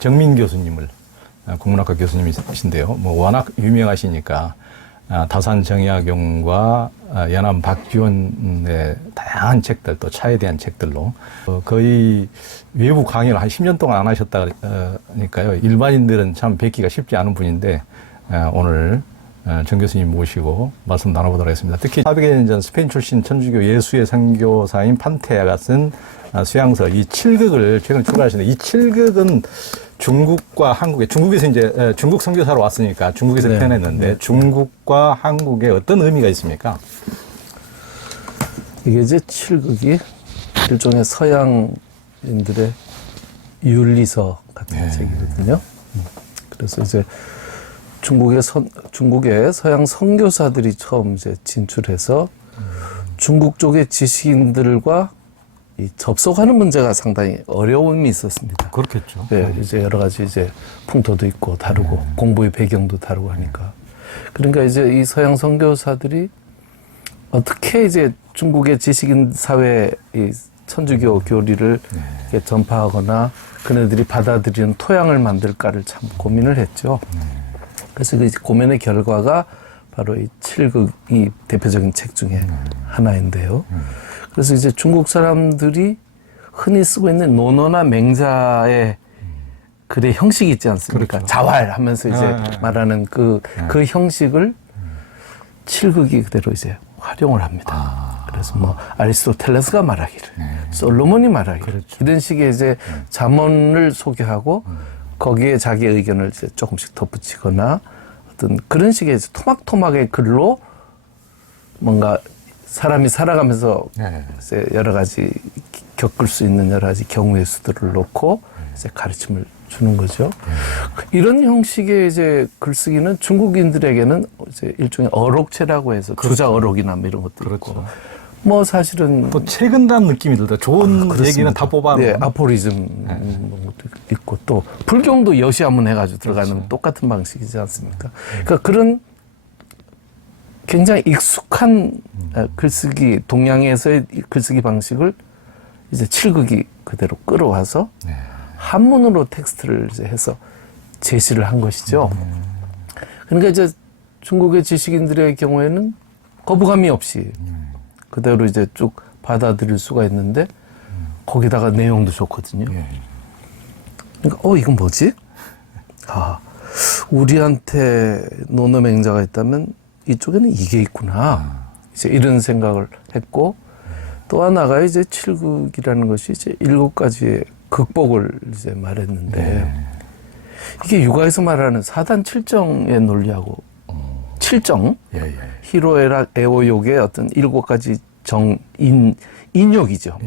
정민 교수님을 국문학과 교수님이신데요. 뭐 워낙 유명하시니까 다산 정약용과 연암 박지원의 다양한 책들 또 차에 대한 책들로 거의 외부 강의를 한 10년 동안 안 하셨다니까요. 일반인들은 참 뵙기가 쉽지 않은 분인데 오늘 정 교수님 모시고 말씀 나눠보도록 하겠습니다. 특히 400여 년 전 스페인 출신 천주교 예수의 선교사인 판테아가 쓴 수양서 이 7극을 최근 출간하셨는데 이 7극은 중국과 한국에, 중국에서 이제 중국 선교사로 왔으니까 중국에서 태어났는데 중국과 한국에 어떤 의미가 있습니까? 이게 이제 7극이 일종의 서양인들의 윤리서 같은 책이거든요. 그래서 이제 중국의 서양 선교사들이 처음 이제 진출해서 중국 쪽의 지식인들과 이 접속하는 문제가 상당히 어려움이 있었습니다. 그렇겠죠. 네, 이제 여러 가지 이제 풍토도 있고 다르고 공부의 배경도 다르고 하니까. 그러니까 이제 이 서양 선교사들이 어떻게 이제 중국의 지식인 사회 이 천주교 교리를 이렇게 전파하거나 그네들이 받아들이는 토양을 만들까를 참 고민을 했죠. 그래서 그 고민의 결과가 바로 이 7극이 대표적인 책 중에 하나인데요. 그래서 이제 중국 사람들이 흔히 쓰고 있는 논어나 맹자의 글의 형식이 있지 않습니까? 그렇죠. 자활하면서 이제 말하는 그 형식을 7극이 그대로 이제 활용을 합니다. 그래서 뭐 아리스토텔레스가 말하기를, 솔로몬이 말하기를, 그렇죠. 이런 식의 이제 잠언을 소개하고 거기에 자기의 의견을 이제 조금씩 덧붙이거나 어떤 그런 식의 이제 토막토막의 글로 뭔가 사람이 살아가면서 이제 여러 가지 겪을 수 있는 여러 가지 경우의 수들을 놓고 이제 가르침을 주는 거죠. 이런 형식의 이제 글쓰기는 중국인들에게는 이제 일종의 어록체라고 해서 주자 어록이나 뭐 이런 것도 있고. 뭐 사실은 또 책은다는 느낌이 들다. 좋은 얘기는 다 뽑아놓은. 네, 아포리즘 이런 것도 있고 또 불경도 여시한문 해가지고 들어가는 똑같은 방식이지 않습니까? 그러니까 그런 굉장히 익숙한 글쓰기, 동양에서의 글쓰기 방식을 이제 7극이 그대로 끌어와서 한문으로 텍스트를 이제 해서 제시를 한 것이죠. 그러니까 이제 중국의 지식인들의 경우에는 거부감이 없이 그대로 이제 쭉 받아들일 수가 있는데 거기다가 내용도 좋거든요. 그러니까 이건 뭐지? 우리한테 논어맹자가 있다면 이쪽에는 이게 있구나. 이제 이런 생각을 했고 또 하나가 이제 7극이라는 것이 이제 7가지의 극복을 이제 말했는데 이게 육아에서 말하는 4단 7정의 논리하고 7정 히로에락 에오욕의 어떤 7가지 인욕이죠.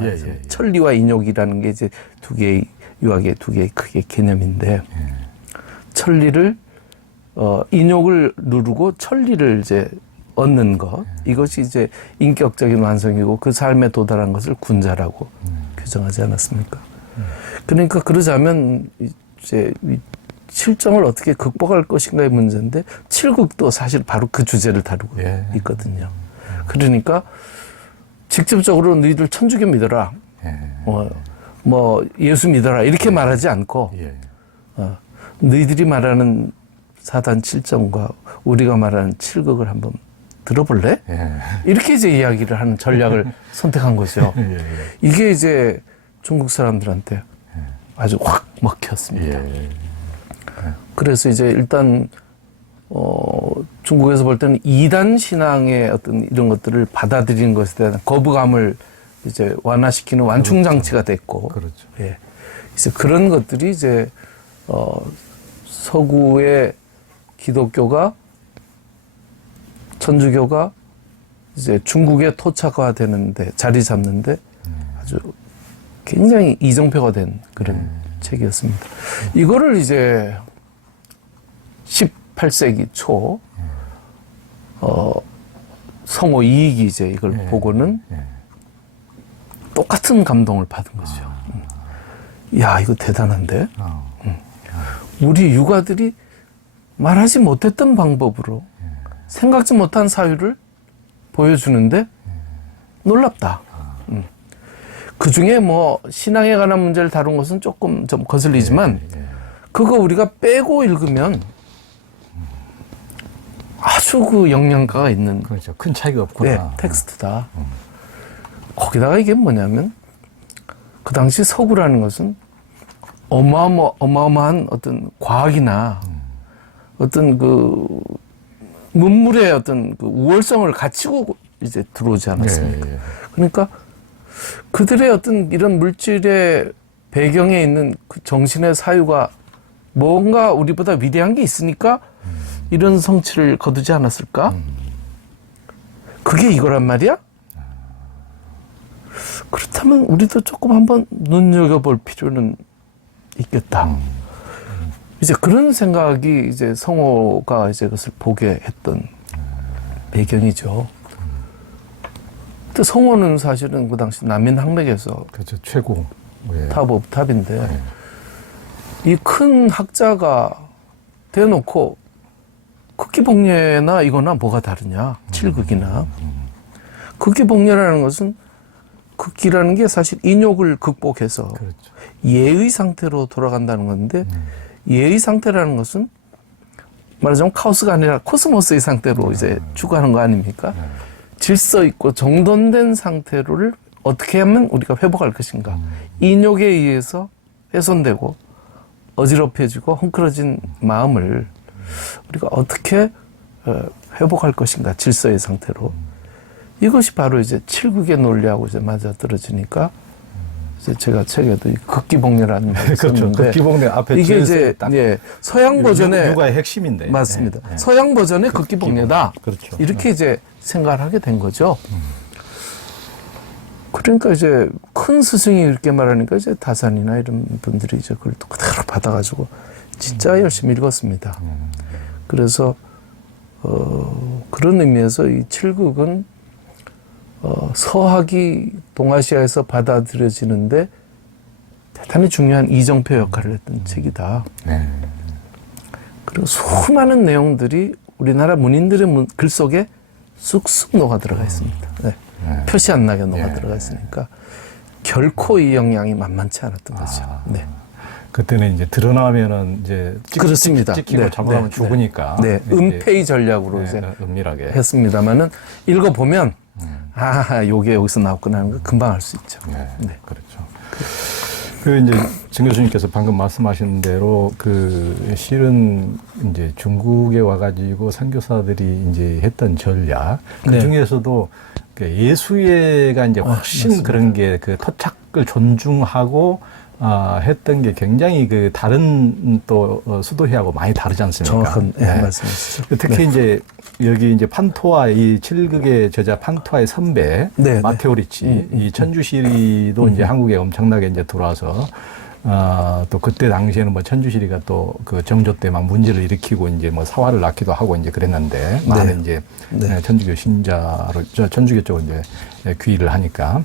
천리와 인욕이라는 게 이제 두 개의 유학의 두 개의 크게 개념인데 천리를 인욕을 누르고 천리를 이제 얻는 것, 이것이 이제 인격적인 완성이고 그 삶에 도달한 것을 군자라고 규정하지 않았습니까? 그러니까 그러자면 이제 이 7정을 어떻게 극복할 것인가의 문제인데 7극도 사실 바로 그 주제를 다루고 있거든요. 그러니까 직접적으로 너희들 천주교 믿어라, 뭐 예수 믿어라 이렇게 말하지 않고 너희들이 말하는 4단 7정과 우리가 말하는 7극을 한번 들어볼래? 이렇게 이제 이야기를 하는 전략을 선택한 거죠. 이게 이제 중국 사람들한테 아주 확 먹혔습니다. 그래서 이제 일단 중국에서 볼 때는 이단 신앙의 어떤 이런 것들을 받아들이는 것에 대한 거부감을 이제 완화시키는 완충 장치가 됐고, 이제 그런 것들이 이제 서구의 기독교가 천주교가 이제 중국에 토착화되는데 자리 잡는데 아주 굉장히 이정표가 된 그런 책이었습니다. 이거를 이제 18세기 초 성호 이익이 이제 이걸 보고는 똑같은 감동을 받은 거죠. 야, 이거 대단한데? 우리 유가들이 말하지 못했던 방법으로 생각지 못한 사유를 보여주는데 놀랍다. 그 중에 뭐 신앙에 관한 문제를 다룬 것은 조금 좀 거슬리지만 그거 우리가 빼고 읽으면 아주 그 영양가가 있는 그렇죠. 큰 차이가 없구나. 네, 텍스트다. 거기다가 이게 뭐냐면 그 당시 서구라는 것은 어마어마한 어떤 과학이나 어떤 그 문물의 어떤 그 우월성을 갖추고 이제 들어오지 않았습니까? 예, 예. 그러니까 그들의 어떤 이런 물질의 배경에 있는 그 정신의 사유가 뭔가 우리보다 위대한 게 있으니까 이런 성취를 거두지 않았을까? 그게 이거란 말이야? 그렇다면 우리도 조금 한번 눈여겨볼 필요는 있겠다. 이제 그런 생각이 이제 성호가 이제 그것을 보게 했던 배경이죠. 근데 성호는 사실은 그 당시 난민항맥에서 그렇죠. 최고. 예. 탑 오브 탑인데 이 큰 학자가 대놓고 극기복례나 이거나 뭐가 다르냐? 칠극이나. 극기복례라는 것은 극기라는 게 사실 인욕을 극복해서 그렇죠. 예의 상태로 돌아간다는 건데 예의 상태라는 것은 말하자면 카오스가 아니라 코스모스의 상태로 이제 추구하는 거 아닙니까? 질서 있고 정돈된 상태를 어떻게 하면 우리가 회복할 것인가? 인욕에 의해서 훼손되고 어지럽혀지고 헝클어진 마음을 우리가 어떻게 회복할 것인가? 질서의 상태로. 이것이 바로 이제 칠극의 논리하고 이제 맞아떨어지니까 이제 제가 책에도 이 극기복례라는 말을 그렇죠. 썼는데 극기복례 앞에 이게 이제 딱 예, 서양 버전의 육아의 핵심인데. 맞습니다. 예, 예. 서양 버전의 극기복례다. 그렇죠. 이렇게 이제 생각을 하게 된 거죠. 그러니까 이제 큰 스승이 이렇게 말하니까 이제 다산이나 이런 분들이 이제 그걸 또 그대로 받아가지고 진짜 열심히 읽었습니다. 그래서 그런 의미에서 이 칠극은 서학이 동아시아에서 받아들여지는데 대단히 중요한 이정표 역할을 했던 책이다. 네. 그리고 수많은 내용들이 우리나라 문인들의 글 속에 쑥쑥 녹아 들어가 있습니다. 네. 표시 안 나게 녹아 들어가 있으니까 결코 이 영향이 만만치 않았던 거죠. 네. 그때는 이제 드러나면은 이제 그렇습니다. 찍히고 네, 잘못하면 네, 죽으니까. 네, 이렇게, 은폐의 전략으로 이제 은밀하게 했습니다만은 읽어보면 요게 여기서 나왔구나 하는 거 금방 알 수 있죠. 네, 네. 그렇죠. 그 이제 정 교수님께서 방금 말씀하신 대로 그 실은 이제 중국에 와가지고 선교사들이 이제 했던 전략 그 중에서도 그 예수회가 이제 훨씬 맞습니다. 그런 게 그 토착을 존중하고 했던 게 굉장히 그 다른 또 수도회하고 많이 다르지 않습니까? 정확한 말씀이시죠. 특히 이제 여기 이제 판토아 이 칠극의 저자 판토아의 선배 네, 마테오 리치 이 천주시리도 이제 한국에 엄청나게 이제 들어와서 또 그때 당시에는 뭐 천주시리가 또 그 정조 때 막 문제를 일으키고 이제 뭐 사화를 낳기도 하고 이제 그랬는데 많은 이제 천주교 신자로 천주교 쪽으로 이제 귀의를 하니까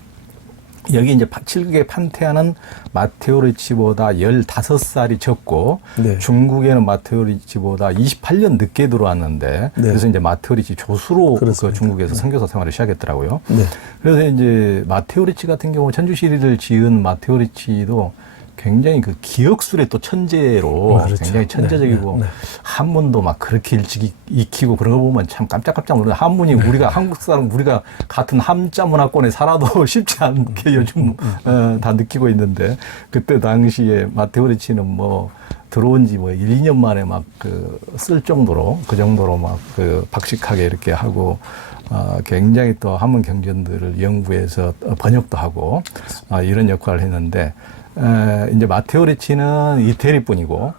여기 이제 칠극의 판테아는 마테오 리치보다 15살이 적고 중국에는 마테오 리치보다 28년 늦게 들어왔는데 그래서 이제 마테오 리치 조수로 그 중국에서 선교사 생활을 시작했더라고요. 그래서 이제 마테오 리치 같은 경우 천주시리를 지은 마테오 리치도 굉장히 그 기억술의 또 천재로 굉장히 천재적이고 한문도 막 그렇게 일찍 익히고 그런 거 보면 참 깜짝깜짝 놀라요. 한문이 우리가 한국 사람 우리가 같은 함자 문화권에 살아도 쉽지 않게 요즘 다 느끼고 있는데 그때 당시에 마테오 리치는 뭐 들어온 지 뭐 1, 2년 만에 막 그 쓸 정도로 그 정도로 막 그 박식하게 이렇게 하고 굉장히 또 한문 경전들을 연구해서 번역도 하고 이런 역할을 했는데 이제 마테오 리치는 이태리 뿐이고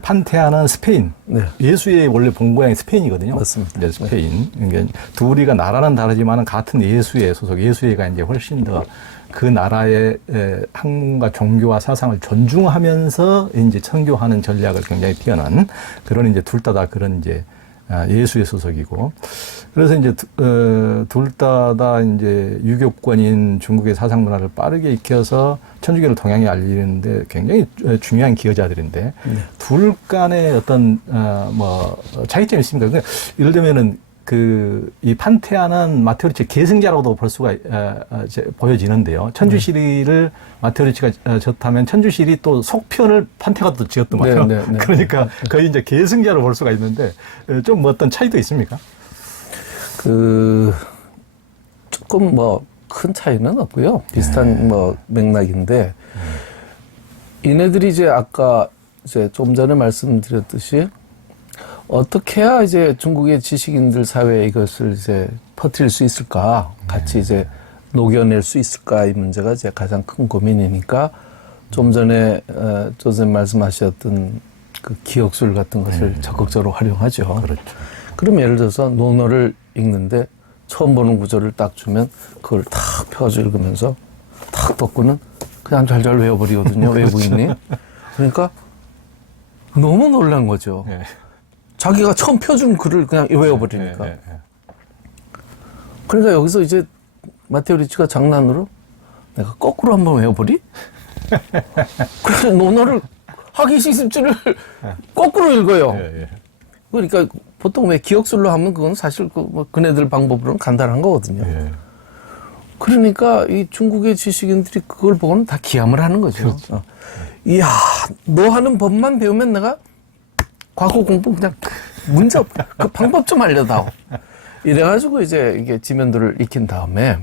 판테아는 스페인. 예수의 원래 본고향이 스페인이거든요. 맞습니다. 이제 스페인. 그러니까 둘이가 나라는 다르지만 같은 예수회 소속. 예수회가 이제 훨씬 더 그 나라의 학문과 종교와 사상을 존중하면서 이제 선교하는 전략을 굉장히 뛰어난 그런 이제 둘 다 그런 이제 예수의 소속이고 그래서 이제 둘 다 이제 유교권인 중국의 사상 문화를 빠르게 익혀서 천주교를 동양에 알리는데 굉장히 중요한 기여자들인데 둘 간의 어떤 뭐 차이점이 있습니까? 그러니까 예를 들면은 이 판테아는 마테오리치 계승자라고도 볼 수가 보여지는데요. 천주시리를 마테오리치가 졌다면 천주시리 또 속편을 판테아가 또 지었더만요. 네, 네, 네. 그러니까 거의 이제 계승자로 볼 수가 있는데 좀 뭐 어떤 차이도 있습니까? 조금 뭐 큰 차이는 없고요. 비슷한 뭐 맥락인데 얘네들이 이제 아까 이제 좀 전에 말씀드렸듯이 어떻게 해야 이제 중국의 지식인들 사회에 이것을 이제 퍼뜨릴 수 있을까? 같이 이제 녹여낼 수 있을까? 이 문제가 이제 가장 큰 고민이니까 좀 전에 조선 말씀하셨던 그 기억술 같은 것을 적극적으로 활용하죠. 그렇죠. 그럼 예를 들어서 논어를 읽는데 처음 보는 구절을 딱 주면 그걸 탁 펴가지고 읽으면서 탁 덮고는 그냥 잘잘 외워버리거든요. 외국인이. 그러니까 너무 놀란 거죠. 예. 자기가 처음 펴준 글을 그냥 외워버리니까. 그러니까 여기서 이제 마테오리치가 장난으로 내가 거꾸로 한번 외워버리? 그래서 논어를 하기 시습지를 거꾸로 읽어요. 그러니까 보통 왜 기억술로 하면 그건 사실 그네들 방법으로는 간단한 거거든요. 그러니까 이 중국의 지식인들이 그걸 보고는 다 기함을 하는 거죠. 그렇죠. 이야, 너 하는 법만 배우면 내가 과거 공부 그냥 문제 없, 그 방법 좀 알려다오. 이래가지고 이제 이게 지면도를 익힌 다음에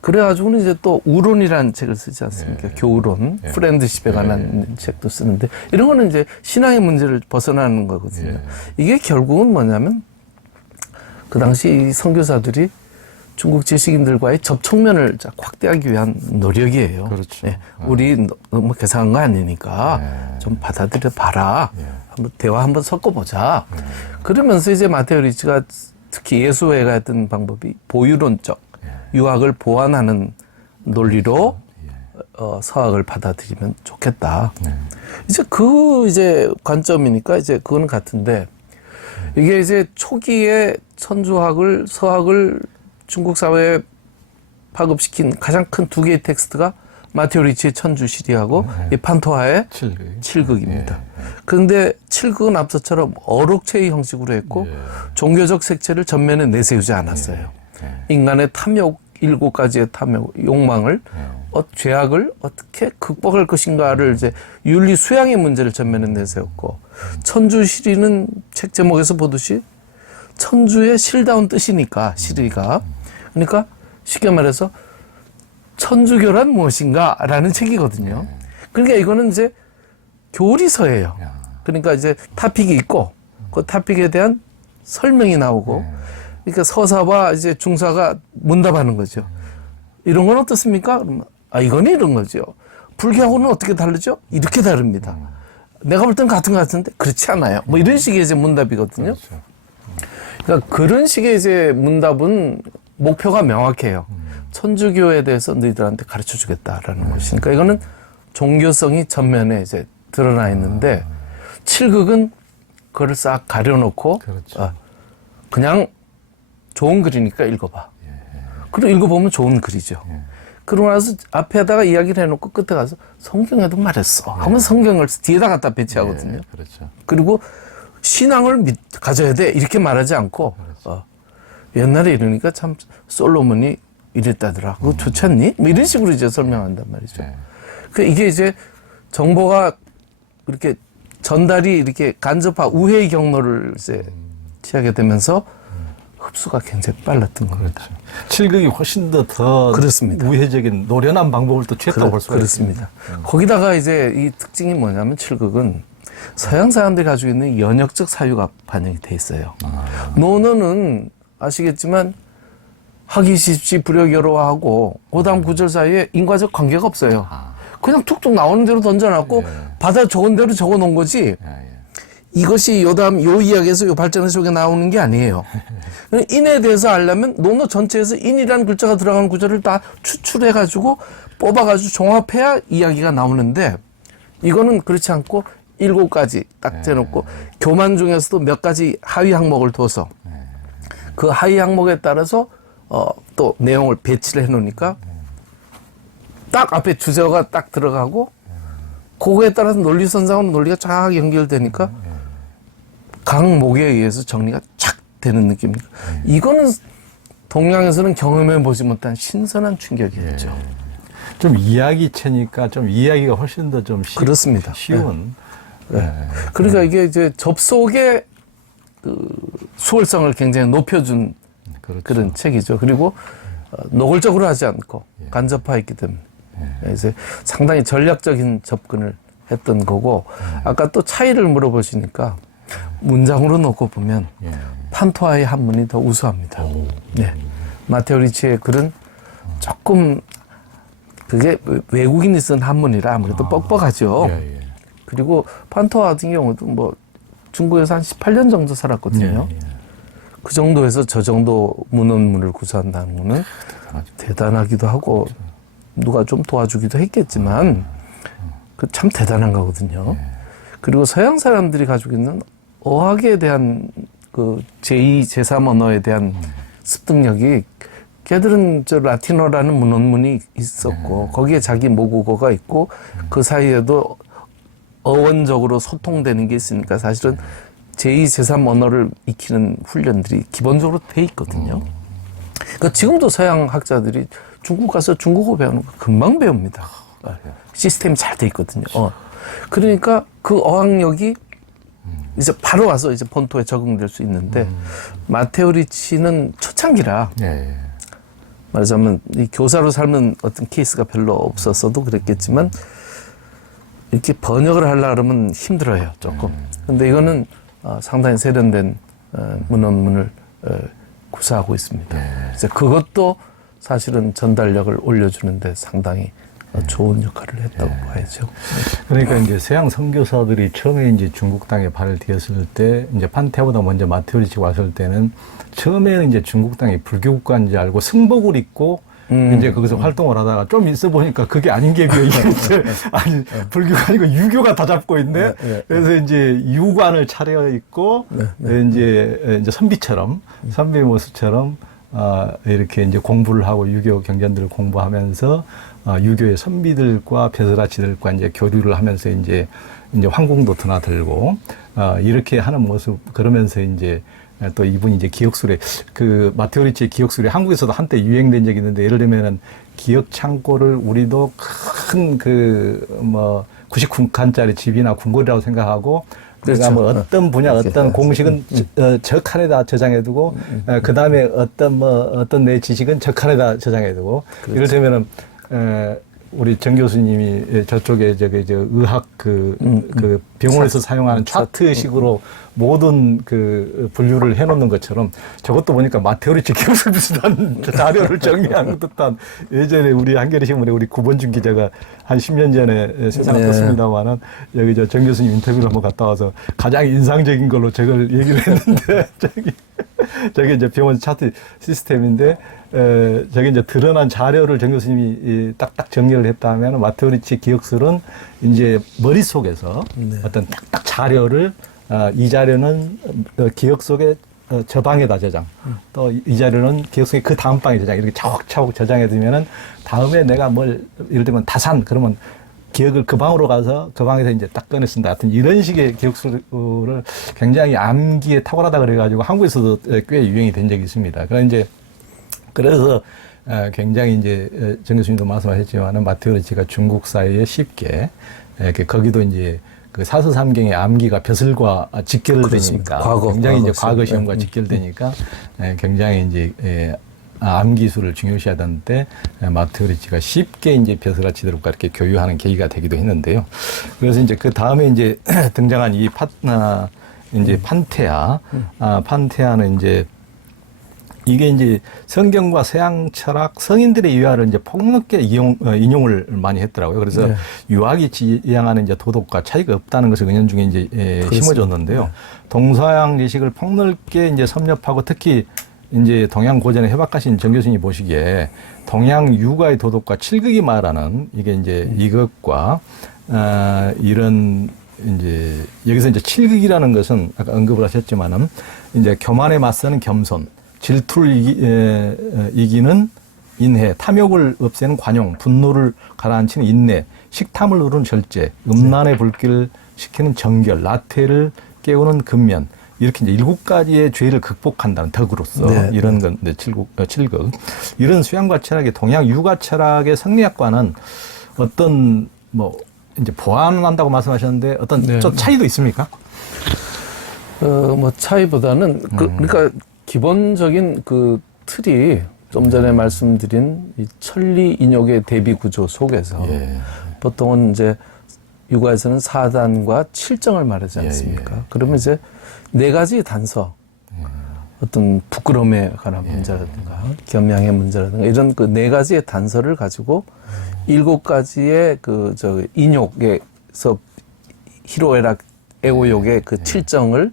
그래가지고는 이제 또 우론이라는 책을 쓰지 않습니까? 교우론, 프렌드십에 관한 책도 쓰는데 이런 거는 이제 신앙의 문제를 벗어나는 거거든요. 이게 결국은 뭐냐면 그 당시 이 선교사들이 중국 지식인들과의 접촉면을 확대하기 위한 노력이에요. 그렇죠. 네, 우리 너무 개상한 거 아니니까 좀 받아들여 봐라. 한번 대화 한번 섞어보자. 그러면서 이제 마테오리치가 특히 예수회가 했던 방법이 보유론적 유학을 보완하는 논리로 서학을 받아들이면 좋겠다. 이제 관점이니까 이제 그거는 같은데 이게 이제 초기에 천주학을 서학을 중국 사회에 파급시킨 가장 큰 두 개의 텍스트가 마테오리치의 천주시리하고 이 판토하의 칠극입니다. 그런데 칠극은 앞서처럼 어록체의 형식으로 했고 종교적 색채를 전면에 내세우지 않았어요. 인간의 탐욕, 7가지의 탐욕, 욕망을, 죄악을 어떻게 극복할 것인가를 이제 윤리 수양의 문제를 전면에 내세웠고, 천주시리는 책 제목에서 보듯이 천주의 실다운 뜻이니까, 시리가. 그러니까 쉽게 말해서 천주교란 무엇인가? 라는 책이거든요. 그러니까 이거는 이제 교리서예요. 그러니까 이제 타픽이 있고, 그 타픽에 대한 설명이 나오고, 그러니까 서사와 이제 중사가 문답하는 거죠. 이런 건 어떻습니까? 그러면 이건 이런 거죠. 불교하고는 어떻게 다르죠? 이렇게 다릅니다. 내가 볼 땐 같은 것 같은데 그렇지 않아요. 뭐 이런 식의 이제 문답이거든요. 그러니까 그런 식의 이제 문답은 목표가 명확해요. 천주교에 대해서 너희들한테 가르쳐 주겠다라는 것이니까 이거는 종교성이 전면에 이제 드러나 있는데 칠극은 그걸 싹 가려놓고 그냥 좋은 글이니까 읽어봐. 그리고 읽어보면 좋은 글이죠. 그러고 나서 앞에다가 이야기를 해놓고 끝에 가서 성경에도 말했어. 하면 성경을 뒤에다 갖다 배치하거든요. 그렇죠. 그리고 신앙을 가져야 돼. 이렇게 말하지 않고 옛날에 이러니까 참 솔로몬이 이랬다더라. 그거 좋지 않니? 뭐 이런 식으로 이제 설명한단 말이죠. 그 이게 이제 정보가 그렇게 전달이 이렇게 간접화 우회의 경로를 이제 취하게 되면서 흡수가 굉장히 빨랐던 겁니다. 칠극이 훨씬 더 그렇습니다. 우회적인 노련한 방법을 또 취했다고 볼 수가 그렇습니다. 거기다가 이제 이 특징이 뭐냐면 칠극은 서양 사람들이 가지고 있는 연역적 사유가 반영이 돼 있어요. 논어는 아시겠지만 하기시시 불여결호하고 그다음 구절 사이에 인과적 관계가 없어요. 그냥 툭툭 나오는 대로 던져놨고 받아 적은 대로 적어놓은 거지. 이것이 요다음 요 이야기에서 요 발전의 속에 나오는 게 아니에요. 인에 대해서 알려면 논어 전체에서 인이라는 글자가 들어가는 구절을 다 추출해가지고 뽑아가지고 종합해야 이야기가 나오는데 이거는 그렇지 않고 7가지 딱 재놓고 교만 중에서도 몇 가지 하위 항목을 둬서 그 하위 항목에 따라서 또 내용을 배치를 해놓으니까 딱 앞에 주제어가 딱 들어가고 그거에 따라서 논리선상으로 논리가 쫙 연결되니까 각 목에 의해서 정리가 착 되는 느낌. 이거는 동양에서는 경험해 보지 못한 신선한 충격이었죠. 좀 이야기체니까 좀 이야기가 훨씬 더 좀 그렇습니다. 쉬운. 그러니까 이게 이제 접속의 그 수월성을 굉장히 높여준 그렇죠. 그런 책이죠. 그리고 노골적으로 하지 않고 간접화했기 때문에 이제 상당히 전략적인 접근을 했던 거고 아까 또 차이를 물어보시니까 문장으로 놓고 보면 판토하의 한문이 더 우수합니다. 네. 마테오 리치의 글은 조금 그게 외국인이 쓴 한문이라 아무래도 뻑뻑하죠. 그리고 판토하 같은 경우도 뭐 중국에서 한 18년 정도 살았거든요. 그 정도에서 저 정도 문헌문을 구사한다는 거는 대단하기도 하고 누가 좀 도와주기도 했겠지만 그 참 대단한 거거든요. 그리고 서양 사람들이 가지고 있는 어학에 대한 그 제2, 제3 언어에 대한 습득력이 걔들은 저 라틴어라는 문헌문이 있었고 거기에 자기 모국어가 있고 그 사이에도 어원적으로 소통되는 게 있으니까 사실은 제2, 제3 언어를 익히는 훈련들이 기본적으로 돼 있거든요. 그러니까 지금도 서양 학자들이 중국 가서 중국어 배우는 거 금방 배웁니다. 시스템이 잘 돼 있거든요. 그러니까 그 어학력이 이제 바로 와서 이제 본토에 적응될 수 있는데 마테오 리치는 초창기라 말하자면 이 교사로 삶은 어떤 케이스가 별로 없었어도 그랬겠지만 이렇게 번역을 하려고 그러면 힘들어요, 조금. 근데 이거는 상당히 세련된 문헌문을 구사하고 있습니다. 그래서 그것도 사실은 전달력을 올려주는데 상당히 좋은 역할을 했다고 봐야죠. 그러니까 이제 서양 선교사들이 처음에 이제 중국 땅에 발을 디었을 때 이제 판테보다 먼저 마테오 리치가 왔을 때는 처음에는 이제 중국 땅이 불교국가인 줄 알고 승복을 입고 이제 거기서 활동을 하다가 좀 있어 보니까 그게 아닌 게 이제 아니 불교가 아니고 유교가 다 잡고 있네. 그래서 이제 유관을 차려 입고 이제 선비처럼 선비 모습처럼 이렇게 이제 공부를 하고 유교 경전들을 공부하면서 유교의 선비들과 베스라치들과 이제 교류를 하면서 이제 황궁도 드나들고 이렇게 하는 모습 그러면서 이제 또 이분이 이제 기억술에 그 마테오 리치의 기억술에 한국에서도 한때 유행된 적이 있는데 예를 들면은 기억 창고를 우리도 큰 그 뭐 99칸짜리 집이나 궁궐이라고 생각하고 그러니까 뭐 어떤 분야 어떤 공식은 저 칸에다 저장해두고 그 다음에 어떤 내 지식은 저 칸에다 저장해두고 예를 들면은 우리 정 교수님이 저쪽에 저 의학 그 병원에서 사용하는 차트식으로 모든 그 분류를 해놓는 것처럼 저것도 보니까 마테오 리치 기억술 비슷한 자료를 정리하는 듯한 예전에 우리 한겨레 신문에 우리 구본준 기자가 한 10년 전에 세상을 떴습니다만은 여기 저 정 교수님 인터뷰를 한번 갔다 와서 가장 인상적인 걸로 저걸 얘기를 했는데 저게 이제 병원 차트 시스템인데 저게 이제 드러난 자료를 정 교수님이 딱딱 정리를 했다면 마테오 리치 기억술은 이제 머릿속에서 어떤 딱딱 자료를 이 자료는 기억 속에 저 방에다 저장. 또 이 자료는 기억 속에 그 다음 방에 저장. 이렇게 차곡차곡 저장해 두면은 다음에 내가 뭘 예를 들면 다산 그러면 기억을 그 방으로 가서 그 방에서 이제 딱 꺼내 쓴다. 하여튼 이런 식의 기억술을 굉장히 암기에 탁월하다 그래가지고 한국에서도 꽤 유행이 된 적이 있습니다. 그래서 굉장히 이제 정 교수님도 말씀하셨지만은 마테오 리치가 중국 사회에 쉽게 이렇게 거기도 이제 그 사서삼경의 암기가 벼슬과 직결되니까 굉장히 이제 과거 시험과 직결되니까 굉장히 이제 암기술을 중요시하던 때 마테오 리치가 쉽게 이제 벼슬아치들과 이렇게 교유하는 계기가 되기도 했는데요. 그래서 이제 그 다음에 이제 등장한 이 이제 판테아, 판테아는 이제 이게 이제 성경과 서양 철학, 성인들의 유화를 이제 폭넓게 인용을 많이 했더라고요. 그래서 유학이 지향하는 이제 도덕과 차이가 없다는 것을 은연중에 이제 심어줬는데요. 동서양 예식을 폭넓게 이제 섭렵하고 특히 이제 동양 고전에 해박하신 정 교수님 보시기에 동양 유가의 도덕과 칠극이 말하는 이게 이제 이것과 이런 이제 여기서 이제 칠극이라는 것은 아까 언급을 하셨지만은 이제 교만에 맞서는 겸손, 질투를 이기는 인해, 탐욕을 없애는 관용, 분노를 가라앉히는 인내, 식탐을 누르는 절제, 음란의 불길을 시키는 정결, 나태를 깨우는 근면, 이렇게 이제 7가지의 죄를 극복한다는 덕으로서 네. 이런 건데 칠극 이런 수양과 철학의 동양 유가 철학의 성리학과는 어떤 뭐 이제 보완한다고 말씀하셨는데 어떤 네. 좀 차이도 있습니까? 뭐 차이보다는 그러니까 기본적인 그 틀이 좀 전에 말씀드린 이 천리 인욕의 대비 구조 속에서 예. 보통은 이제 육아에서는 4단과 7정을 말하지 않습니까? 예, 예. 그러면 이제 4가지 단서, 어떤 부끄러움에 관한 문제라든가 겸양의 문제라든가 이런 그 4가지의 단서를 가지고 7가지의 그 저 인욕에서 희로애락 애호욕의 그 7정을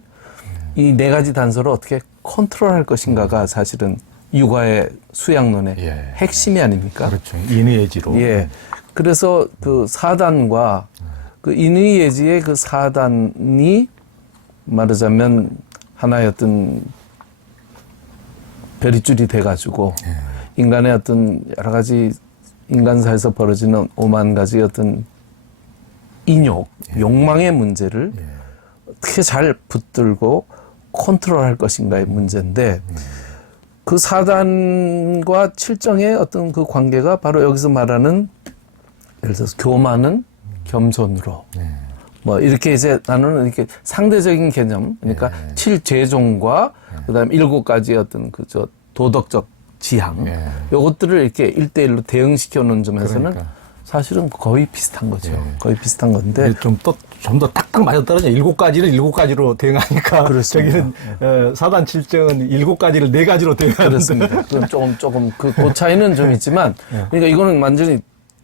이 4가지 단서를 어떻게 컨트롤할 것인가가 사실은 육아의 수양론의 예. 핵심이 아닙니까? 그렇죠. 인의예지로. 예. 그래서 그 4단과 그 인의예지의 그 4단이 말하자면 하나의 어떤 별이줄이 돼가지고 인간의 어떤 여러 가지 인간사에서 벌어지는 5만 가지 어떤 인욕, 욕망의 문제를 어떻게 잘 붙들고 컨트롤할 것인가의 문제인데 그 4단과 7정의 어떤 그 관계가 바로 여기서 말하는 예를 들어서 교만은 겸손으로 뭐 이렇게 이제 나누는 이렇게 상대적인 개념 그러니까 7죄종과 그다음에 7가지 어떤 그 저 도덕적 지향 요것들을 이렇게 1대1로 대응시켜 놓은 점에서는 그러니까. 사실은 거의 비슷한 거죠. 거의 비슷한 건데 좀 더 딱딱 맞아떨어져 7가지를 7가지로 대응하니까 그렇습니다. 저기는 4단 7정은 7가지를 4가지로 대응하는데 그렇습니다. 그건 조금 그 차이는 좀 있지만 그러니까 이거는 완전히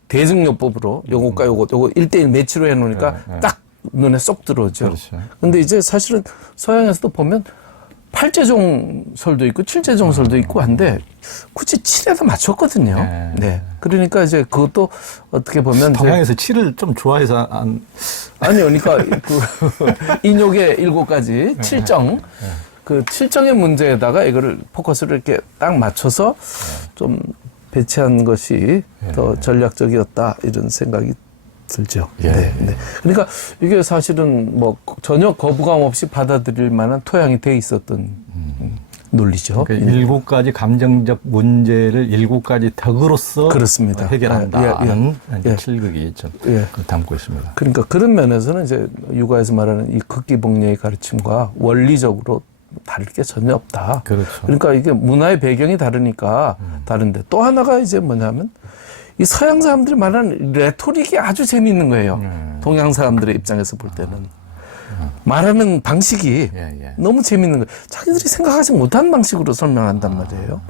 대증요법으로 요것과 요거 1대1 매치로 해놓으니까 딱 눈에 쏙 들어오죠. 그렇죠. 근데 이제 사실은 서양에서도 보면 8제종설도 있고 7제종설도 있고 한데 굳이 7에다 맞췄거든요. 네. 그러니까 이제 그것도 어떻게 보면 동양에서 7을 좀 좋아해서 아니요. 그러니까 그 인욕의 7가지 7정 그 7정의 문제에다가 이거를 포커스를 이렇게 딱 맞춰서 좀 배치한 것이 더 전략적이었다 이런 생각이 들죠. 예. 네. 그러니까 이게 사실은 뭐 전혀 거부감 없이 받아들일 만한 토양이 돼 있었던 논리죠. 그러니까 7가지 감정적 문제를 7가지 덕으로서 그렇습니다. 해결한다는 예. 칠극이 좀 예. 담고 있습니다. 그러니까 그런 면에서는 이제 육아에서 말하는 이 극기복례의 가르침과 원리적으로 다를 게 전혀 없다. 그렇죠. 그러니까 이게 문화의 배경이 다르니까 다른데 또 하나가 이제 뭐냐면 이 서양 사람들이 말하는 레토릭이 아주 재미있는 거예요. 동양 사람들의 입장에서 볼 때는. 말하는 방식이 너무 재미있는 거예요. 자기들이 생각하지 못한 방식으로 설명한단 말이에요.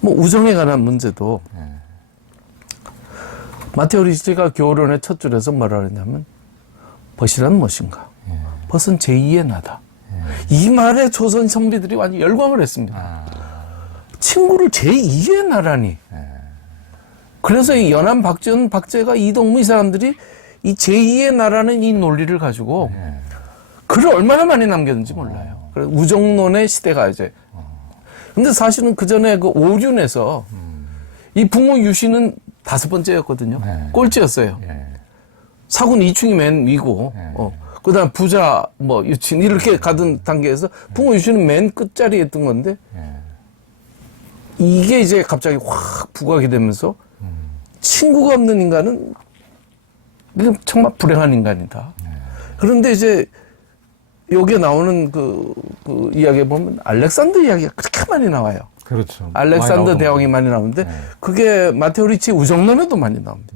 뭐 우정에 관한 문제도 마테오 리치가 교론의 첫 줄에서 뭐라 그랬냐면 벗이란 무엇인가? 벗은 제2의 나다. 이 말에 조선 선비들이 완전 열광을 했습니다. 친구를 제2의 나라니. 그래서 이 연안 박지원, 박제가 이동무 이 사람들이 이 제2의 나라는 이 논리를 가지고 글을 얼마나 많이 남겼는지 몰라요. 그래서 우정론의 시대가 이제. 근데 사실은 그 전에 그 오륜에서 이 붕어 유씨는 5번째였거든요. 꼴찌였어요. 사군 이충이 맨 위고, 그 다음 부자, 뭐, 유친, 이렇게 가던 단계에서 붕어 유씨는 맨 끝자리에 있던 건데, 이게 이제 갑자기 확 부각이 되면서, 친구가 없는 인간은 정말 불행한 인간이다. 그런데 이제 여기에 나오는 그 이야기에 보면 알렉산더 이야기가 그렇게 많이 나와요. 그렇죠. 알렉산더 대왕이 많이 나오는데 그게 마테오 리치 우정론에도 많이 나옵니다.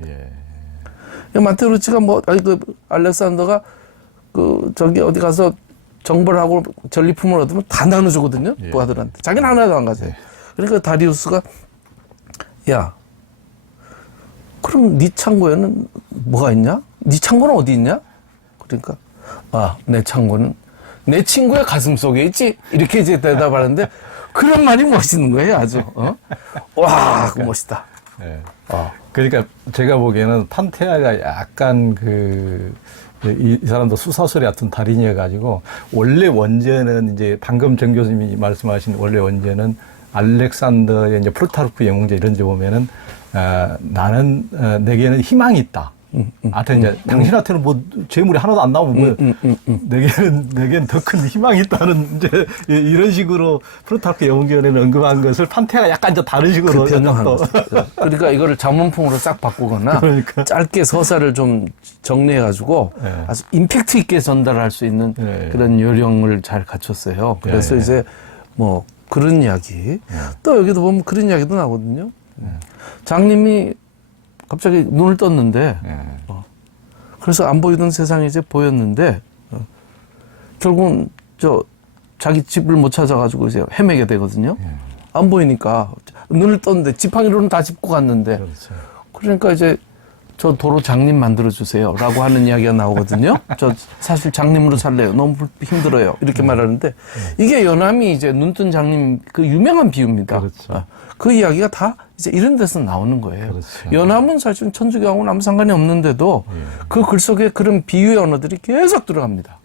마테오 리치가 알렉산더가 저기 어디 가서 정벌을 하고 전리품을 얻으면 다 나눠주거든요. 부하들한테. 자기는 하나도 안 가져요. 그러니까 다리우스가 야, 그럼 네 창고에는 뭐가 있냐? 네 창고는 어디 있냐? 그러니까 내 창고는 내 친구의 가슴 속에 있지. 이렇게 이제 대답하는데 그런 말이 멋있는 거예요, 아주. 와, 그 멋있다. 그러니까 제가 보기에는 판테아가 약간 이 사람도 수사설의 같은 달인이어가지고 원래 원제는 이제 방금 정 교수님이 말씀하신 원래 원제는 알렉산더의 이제 프루타르프 영웅제 이런 데 보면은 나는 내게는 희망이 있다. 하여튼 이제 당신한테는 뭐 재물이 하나도 안 나오면 내게는 더 큰 희망이 있다는 이제 이런 식으로 프루타르크 영웅전에는 언급한 것을 판테아가 약간 좀 다른 식으로 변형한 또 거죠. 그러니까 이거를 전문풍으로 싹 바꾸거나 그러니까. 짧게 서사를 좀 정리해가지고 네. 아주 임팩트 있게 전달할 수 있는 네. 그런 요령을 잘 갖췄어요. 그래서 네. 이제 뭐 그런 이야기 또 여기도 보면 그런 이야기도 나거든요. 장님이 갑자기 눈을 떴는데 그래서 안 보이던 세상이 이제 보였는데 결국은 자기 집을 못 찾아가지고 이제 헤매게 되거든요. 안 보이니까 눈을 떴는데 지팡이로는 다 짚고 갔는데 그렇죠. 그러니까 이제 저 도로 장님 만들어 주세요라고 하는 이야기가 나오거든요. 저 사실 장님으로 살래요. 너무 힘들어요. 이렇게 말하는데 이게 연암이 이제 눈뜬 장님 그 유명한 비유입니다. 그렇죠. 그 이야기가 다 이제 이런 데서 나오는 거예요. 그렇죠. 연암은 사실 천주교하고는 아무 상관이 없는데도 그 글 속에 그런 비유의 언어들이 계속 들어갑니다.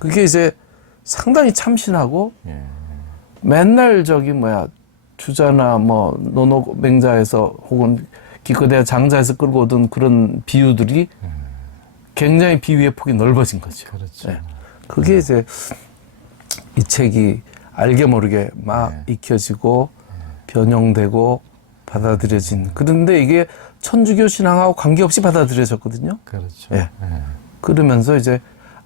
그게 이제 상당히 참신하고 맨날 주자나 뭐 노노맹자에서 혹은 기껏해야 장자에서 끌고 오던 그런 비유들이 굉장히 비유의 폭이 넓어진 거죠. 그렇죠. 그게 이제 이 책이 알게 모르게 막 익혀지고 변형되고 받아들여진. 그런데 이게 천주교 신앙하고 관계없이 받아들여졌거든요. 그렇죠. 예. 그러면서 이제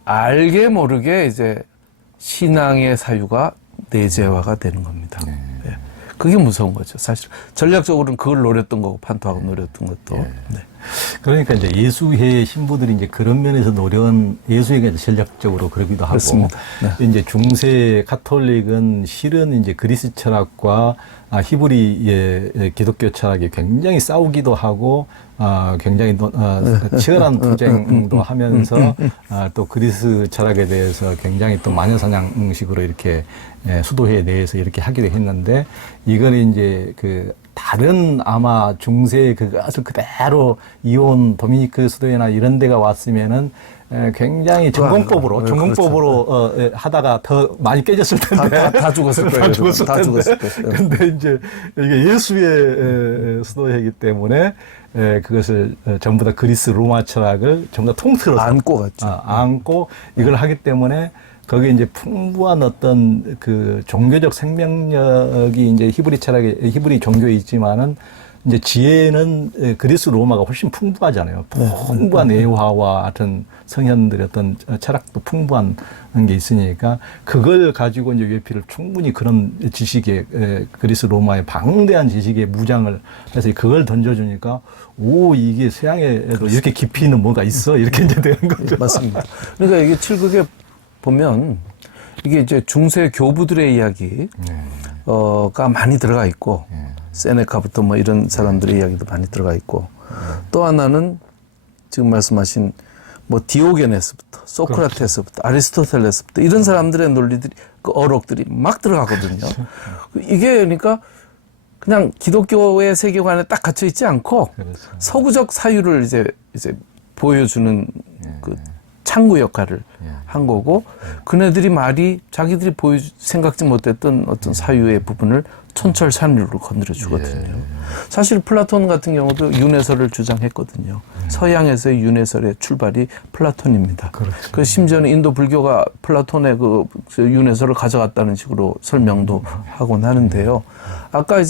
알게 모르게 이제 신앙의 사유가 내재화가 되는 겁니다. 예. 그게 무서운 거죠. 사실 전략적으로는 그걸 노렸던 거고 판토하고 노렸던 것도. 네. 그러니까 이제 예수회 신부들이 이제 그런 면에서 노력은 예수회가 이제 전략적으로 그러기도 하고 그렇습니다. 네. 이제 중세 카톨릭은 실은 이제 그리스 철학과 히브리의 기독교 철학이 굉장히 싸우기도 하고 굉장히 치열한 투쟁도 하면서 또 그리스 철학에 대해서 굉장히 또 마녀사냥식으로 이렇게 수도회에 대해서 이렇게 하기도 했는데 이거는 이제 그 다른 아마 중세 그것을 그대로 이온 도미니크 수도회나 이런 데가 왔으면은 굉장히 전공법으로 그렇죠. 하다가 더 많이 깨졌을 텐데 다 죽었을 거예요. 다 죽었을 다 텐데. 죽었을 거예요. 근데 이제 이게 예수의 수도회이기 때문에 그것을 전부 다 그리스 로마 철학을 전부 다 통틀어서 안고 갔죠. 안고 이걸 하기 때문에 거기에 이제 풍부한 어떤 그 종교적 생명력이 이제 히브리 종교에 있지만은 이제 지혜는 그리스 로마가 훨씬 풍부하잖아요. 풍부한 예화와 같은 성현들의 어떤 철학도 풍부한 게 있으니까 그걸 가지고 이제 UFP를 충분히 그런 지식에 그리스 로마의 방대한 지식에 무장을 해서 그걸 던져주니까 오 이게 서양에도 이렇게 깊이 있는 뭐가 있어 이렇게 이제 되는 거죠. 맞습니다. 그러니까 이게 칠극에 보면 이게 이제 중세 교부들의 이야기가 많이 들어가 있고 세네카부터 뭐 이런 사람들의 이야기도 많이 들어가 있고 또 하나는 지금 말씀하신 뭐 디오게네스부터 소크라테스부터 아리스토텔레스부터 이런 사람들의 논리들이 그 어록들이 막 들어가거든요. 이게 그러니까 그냥 기독교의 세계관에 딱 갇혀 있지 않고 그렇죠. 서구적 사유를 이제 보여주는 그 창구 역할을 한 거고 그네들이 말이 자기들이 생각지 못했던 어떤 사유의 부분을 촌철살인으로 건드려 주거든요. 사실 플라톤 같은 경우도 윤회설을 주장했거든요. 서양에서의 윤회설의 출발이 플라톤입니다. 그렇죠. 그 심지어는 인도 불교가 플라톤의 그 윤회설을 가져갔다는 식으로 설명도 하곤 하는데요. 아까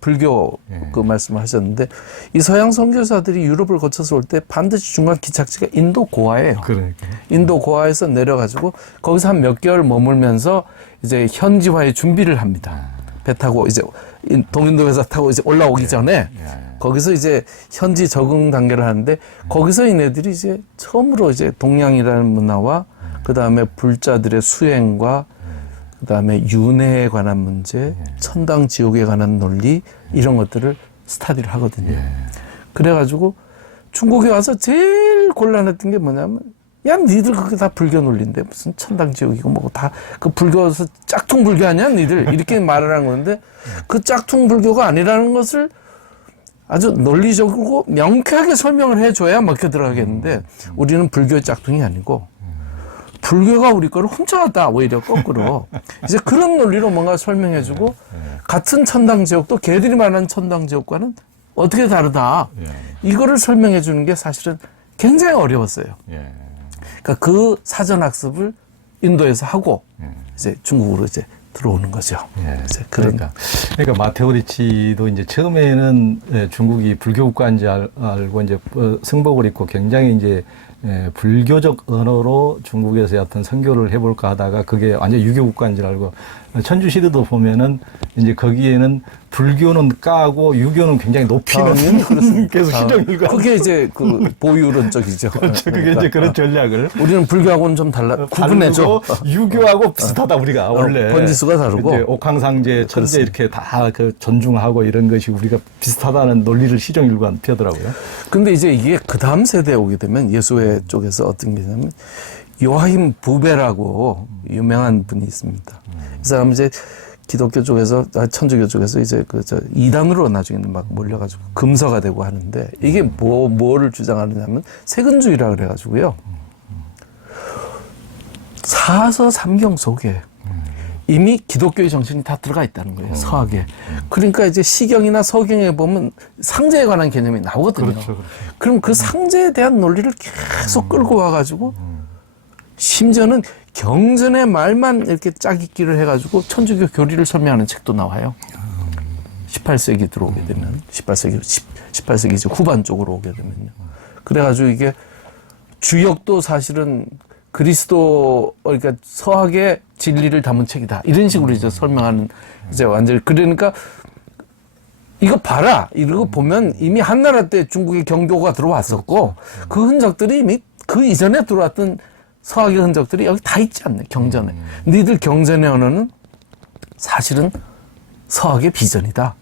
불교 그 말씀하셨는데 이 서양 선교사들이 유럽을 거쳐서 올 때 반드시 중간 기착지가 인도 고아예요. 그러니까. 인도 고아에서 내려가지고 거기서 한 몇 개월 머물면서 이제 현지화의 준비를 합니다. 배 타고 이제 동인도에서 타고 이제 올라오기 전에 거기서 이제 현지 적응 단계를 하는데 거기서 이네들이 이제 처음으로 이제 동양이라는 문화와 그 다음에 불자들의 수행과 그 다음에 윤회에 관한 문제, 천당 지옥에 관한 논리 이런 것들을 스타디를 하거든요. 그래가지고 중국에 와서 제일 곤란했던 게 뭐냐면 야, 니들 그게 다 불교 논리인데 무슨 천당 지옥이고 뭐고 다 그 불교에서 짝퉁 불교 아니야, 니들 이렇게 말을 한 건데 그 짝퉁 불교가 아니라는 것을 아주 논리적으로 명쾌하게 설명을 해줘야 먹혀 들어가겠는데 우리는 불교의 짝퉁이 아니고 불교가 우리 거를 훔쳐갔다 오히려 거꾸로 이제 그런 논리로 뭔가 설명해주고 같은 천당 지옥도 걔들이 말하는 천당 지옥과는 어떻게 다르다. 예. 이거를 설명해 주는 게 사실은 굉장히 어려웠어요. 예. 그러니까 그 사전 학습을 인도에서 하고 예. 이제 중국으로 이제 들어오는 거죠. 예. 이제 그런 그러니까 마테오 리치도 이제 처음에는 중국이 불교 국가인지 알고 이제 승복을 입고 굉장히 이제 불교적 언어로 중국에서 어떤 선교를 해볼까 하다가 그게 완전 유교 국가인 줄 알고 천주시대도 보면은 이제 거기에는 불교는 까고 유교는 굉장히 높이는 계속 시정일관. 그게 이제 그 보유론적이죠. 그렇죠. 그게 이제 그런 전략을 우리는 불교하고는 좀 구분해줘. 다르고 유교하고 비슷하다 우리가 원래 번지수가 다르고 이제 옥황상제, 천재 이렇게 다 그 존중하고 이런 것이 우리가 비슷하다는 논리를 시정일관 펴더라고요. 근데 이제 이게 그 다음 세대에 오게 되면 예수회 쪽에서 어떤 게 있냐면 요하임 부베라고 유명한 분이 있습니다. 이 사람은 이제 기독교 쪽에서, 천주교 쪽에서 이제 이단으로 나중에는 막 몰려가지고 금서가 되고 하는데 이게 뭐를 주장하느냐면 세근주의라 그래가지고요. 사서 삼경 속에 이미 기독교의 정신이 다 들어가 있다는 거예요. 서학에. 그러니까 이제 시경이나 서경에 보면 상제에 관한 개념이 나오거든요. 그렇죠. 그럼 그 상제에 대한 논리를 계속 끌고 와가지고 심지어는 경전의 말만 이렇게 짜깁기를 해가지고 천주교 교리를 설명하는 책도 나와요. 18세기 들어오게 되면 18세기 이제 후반 쪽으로 오게 되면요. 그래가지고 이게 주역도 사실은 그리스도 그러니까 서학의 진리를 담은 책이다. 이런 식으로 이제 설명하는 이제 완전히 그러니까 이거 봐라. 이러고 보면 이미 한나라 때 중국의 경교가 들어왔었고 그 흔적들이 이미 그 이전에 들어왔던 서학의 흔적들이 여기 다 있지 않네. 경전에. 니들 경전의 언어는 사실은 서학의 비전이다.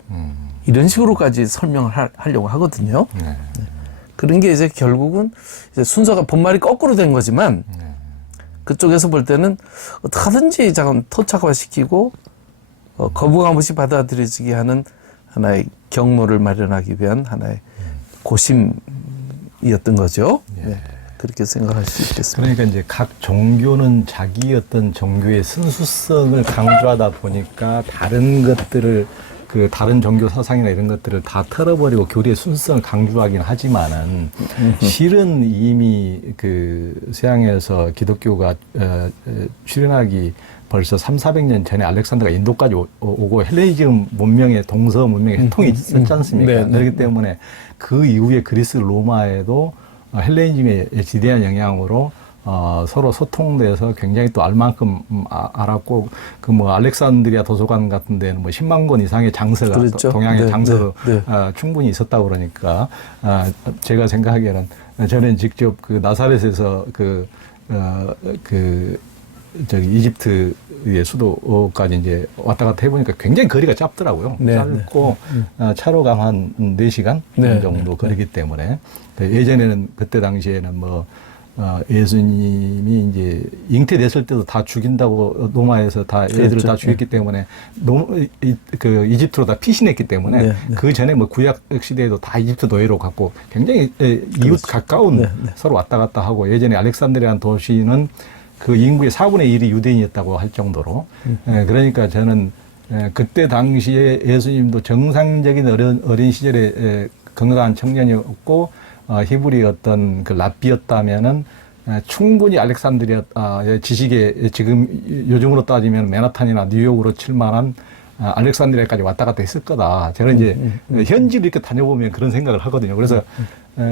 이런 식으로까지 설명을 하려고 하거든요. 네. 그런 게 이제 결국은 이제 순서가 본말이 거꾸로 된 거지만 그쪽에서 볼 때는 어떻게든지 잠깐 토착화시키고 거부감 없이 받아들여지게 하는 하나의 경로를 마련하기 위한 하나의 고심이었던 거죠. 네. 그렇게 생각할 수 있겠습니다. 그러니까 이제 각 종교는 자기 어떤 종교의 순수성을 강조하다 보니까 다른 것들을 그 다른 종교 사상이나 이런 것들을 다 털어버리고 교리의 순수성을 강조하긴 하지만은 실은 이미 그 서양에서 기독교가 출현하기 벌써 300~400년 전에 알렉산더가 인도까지 오고 헬레니즘 문명의 동서 문명의 해통이 있었지 않습니까? 그렇기 때문에 그 이후에 그리스 로마에도 헬레니즘의 지대한 영향으로 서로 소통돼서 굉장히 또 알만큼 알았고 그 뭐 알렉산드리아 도서관 같은 데는 뭐 10만 권 이상의 장서가 그렇죠. 동양의 장서도 충분히 있었다고 그러니까 제가 생각하기에는 저는 직접 그 나사렛에서 저기 이집트의 수도까지 이제 왔다 갔다 해보니까 굉장히 거리가 짧더라고요. 짧고 차로 가면 한 4시간 정도 거리기 때문에 예전에는 그때 당시에는 뭐 예수님이 이제 잉태됐을 때도 다 죽인다고 로마에서 다 애들을 다 죽였기 때문에 그 이집트로 다 피신했기 때문에 그 전에 뭐 구약 시대에도 다 이집트 노예로 갔고 굉장히 이웃 가까운 서로 왔다 갔다 하고 예전에 알렉산드리아라는 도시는 그 인구의 4분의 1이 유대인이었다고 할 정도로 그러니까 저는 그때 당시에 예수님도 정상적인 어린 시절에 건강한 청년이었고 히브리 어떤 그 랍비였다면은 충분히 알렉산드리아의 지식에 지금 요즘으로 따지면 맨하탄이나 뉴욕으로 칠 만한 알렉산드리아까지 왔다 갔다 했을 거다. 저는 이제 현지를 이렇게 다녀보면 그런 생각을 하거든요. 그래서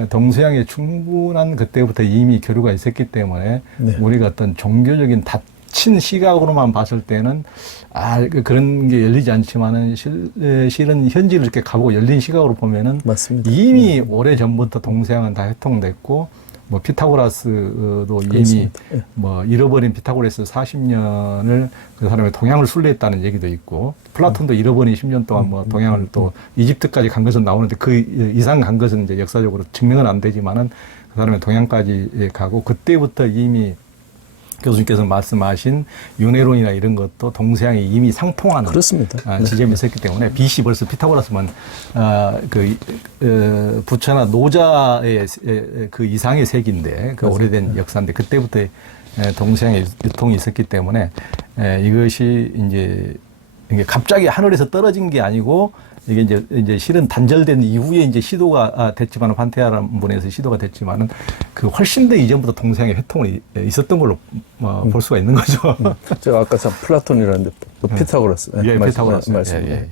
동서양에 충분한 그때부터 이미 교류가 있었기 때문에 우리가 어떤 종교적인 닫힌 시각으로만 봤을 때는 그런 게 열리지 않지만은 실은 현지를 이렇게 가고 열린 시각으로 보면은 맞습니다. 이미 오래 전부터 동서양은 다 해통됐고 뭐 피타고라스도 이미 뭐 잃어버린 피타고라스 40년을 그 사람이 동양을 순례했다는 얘기도 있고 플라톤도 잃어버린 10년 동안 뭐 동양을 또 이집트까지 간 것은 나오는데 그 이상 간 것은 이제 역사적으로 증명은 안 되지만은 그 사람이 동양까지 가고 그때부터 이미 교수님께서 말씀하신 윤회론이나 이런 것도 동서양이 이미 상통하는 그렇습니다. 지점이 있었기 때문에 BC 벌써 피타고라스만 부처나 노자의 그 이상의 세기인데 그 오래된 역사인데 그때부터 동서양의 유통이 있었기 때문에 이것이 이제 이게 갑자기 하늘에서 떨어진 게 아니고 이게 이제 실은 단절된 이후에 이제 시도가 됐지만 판테아라는 분에서 시도가 됐지만은 그 훨씬 더 이전부터 동서양의 회통이 있었던 걸로 볼 수가 있는 거죠. 제가 아까 플라톤이라는데 피타고라스 예, 말씀- 피타고라스. 말씀. 예.